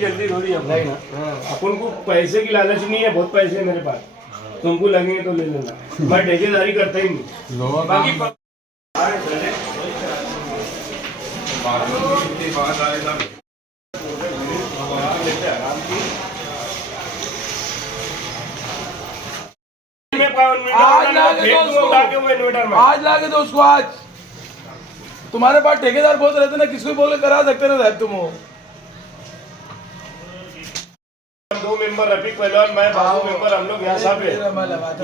जल्दी थोड़ी है भाई ना। अपन को पैसे की लालच नहीं है, बहुत पैसे है मेरे पास, तुमको लगेंगे तो ले लेना, मैं ठेकेदारी करता ही नहीं। बाकी आज लाके दो उसको। आज तुम्हारे पास ठेकेदार बहुत रहते ना, किसको बोल के करा सकते ना साहब तुम हो। 2 मेंबर रफीक पहलवान, मैं बाबू मेंबर, हम लोग यहाँ सब है।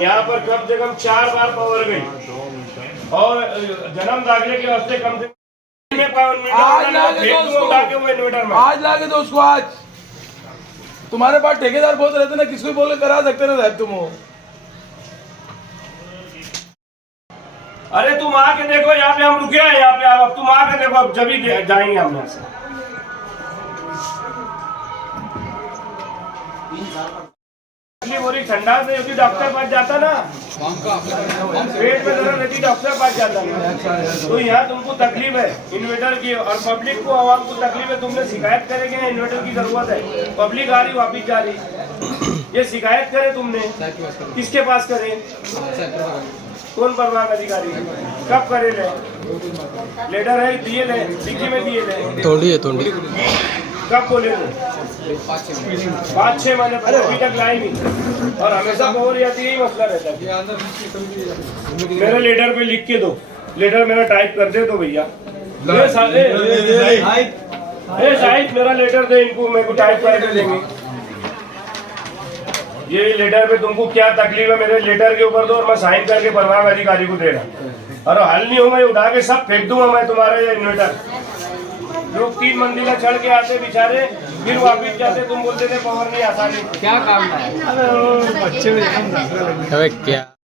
यहाँ पर कम से कम 4 बार पावर गई और जन्म दाखिले के वास्ते कम से आज लाके दो उसको। आज तुम्हारे पास ठेकेदार बहुत रहते ना, किसको बोल के करा सकते ना साहब तुम हो। अरे तुम आके देखो, यहाँ पे हम रुके हैं, यहाँ पे अब तुम आके देखो, अब जब ही जाएंगे हम यहाँ से। बोरी ठंडा से यदि डॉक्टर पास जाता ना, पेट में दर्द रहती डॉक्टर पास जाता ना, तो यहाँ तुमको तकलीफ है इन्वर्टर की, और पब्लिक को आवाम को तकलीफ है। तुमने शिकायत करेंगे इन्वर्टर की जरूरत है, पब्लिक आ रही वापिस जा रही, ये शिकायत करे तुमने, किसके पास करे, कौन परवाह अधिकारी, कब करे ले, लेटर है दिए ले, लिखी में दिए ले, तोड़ी है तोड़ी, कब बोले थे 5-6 महीने पहले, अभी तक लाई नहीं, और हमेशा पावर आती यही मसला रहता है। मेरे लेटर पे लिख के दो, लेटर मेरा टाइप कर दे दो भैया, साहिब मेरा लेटर दे इनको, मेरे को टाइप करके देंगे। ये लेटर पे तुमको क्या तकलीफ है, मेरे लेटर के ऊपर दो और मैं साइन करके परवाह अधिकारी को दे रहा, और हल नहीं होगा उठा के सब फेंक दूंगा मैं तुम्हारे ये इन्वर्टर। लोग 3 मंजिला चढ़ के आते बेचारे, फिर वापिस जाते, तुम बोलते थे पावर नहीं आसानी, क्या काम है। क्या